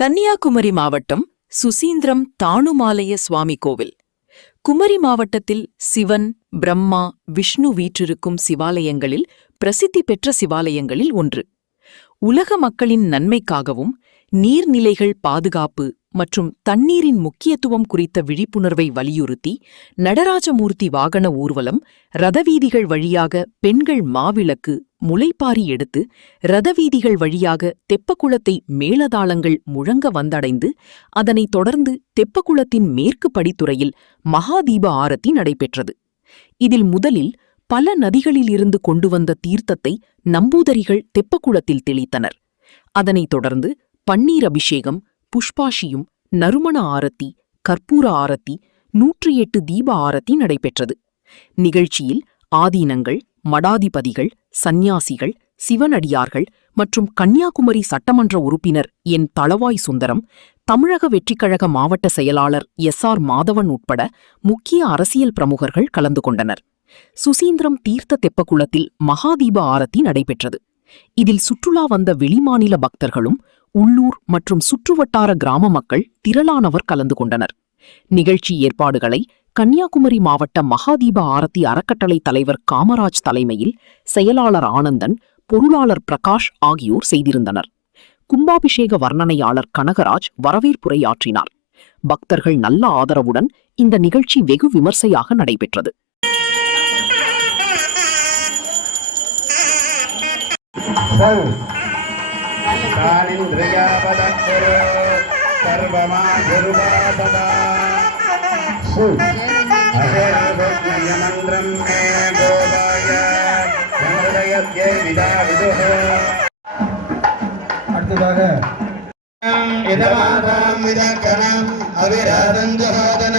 கன்னியாகுமரி மாவட்டம் சுசீந்திரம் தாணுமாலய சுவாமி கோவில். குமரி மாவட்டத்தில் சிவன், பிரம்மா, விஷ்ணு வீற்றிருக்கும் சிவாலயங்களில் பிரசித்தி பெற்ற சிவாலயங்களில் ஒன்று. உலக மக்களின் நன்மைக்காகவும் நீர்நிலைகள் பாதுகாப்பு மற்றும் தண்ணீரின் முக்கியத்துவம் குறித்த விழிப்புணர்வை வலியுறுத்தி நடராஜமூர்த்தி வாகன ஊர்வலம், ரதவீதிகள் வழியாக பெண்கள் மாவிளக்கு, முளைப்பாரி எடுத்து ரதவீதிகள் வழியாக தெப்பக்குளத்தை மேளதாளங்கள் முழங்க வந்தடைந்து அதனைத் தொடர்ந்து தெப்பக்குளத்தின் மேற்கு படித்துறையில் மகாதீப ஆரத்தி நடைபெற்றது. இதில் முதலில் பல நதிகளிலிருந்து கொண்டு வந்த தீர்த்தத்தை நம்பூதரிகள் தெப்பக்குளத்தில் தெளித்தனர். அதனைத் தொடர்ந்து பன்னீர் அபிஷேகம், புஷ்பாஷியும், நறுமண ஆரத்தி, கற்பூர ஆரத்தி, 108 தீப ஆரத்தி நடைபெற்றது. நிகழ்ச்சியில் ஆதீனங்கள், மடாதிபதிகள், சந்நியாசிகள், சிவனடியார்கள் மற்றும் கன்னியாகுமரி சட்டமன்ற உறுப்பினர் என் தளவாய் சுந்தரம், தமிழக வெற்றிக்கழக மாவட்ட செயலாளர் SR மாதவன் உட்பட முக்கிய அரசியல் பிரமுகர்கள் கலந்து கொண்டனர். சுசீந்திரம் தீர்த்த தெப்பக்குளத்தில் மகாதீப ஆரத்தி நடைபெற்றது. இதில் சுற்றுலா வந்த வெளிமாநில பக்தர்களும் உள்ளூர் மற்றும் சுற்றுவட்டார கிராம மக்கள் திரளானவர் கலந்து கொண்டனர். நிகழ்ச்சி ஏற்பாடுகளை கன்னியாகுமரி மாவட்ட மகாதீப ஆரத்தி அறக்கட்டளை தலைவர் காமராஜ் தலைமையில் செயலாளர் ஆனந்தன், பொருளாளர் பிரகாஷ் ஆகியோர் செய்திருந்தனர். கும்பாபிஷேக வர்ணனையாளர் கனகராஜ் வரவேற்புரையாற்றினார். பக்தர்கள் நல்ல ஆதரவுடன் இந்த நிகழ்ச்சி வெகு விமர்சையாக நடைபெற்றது. அடுத்ததாக அவிராதஞ்சோதன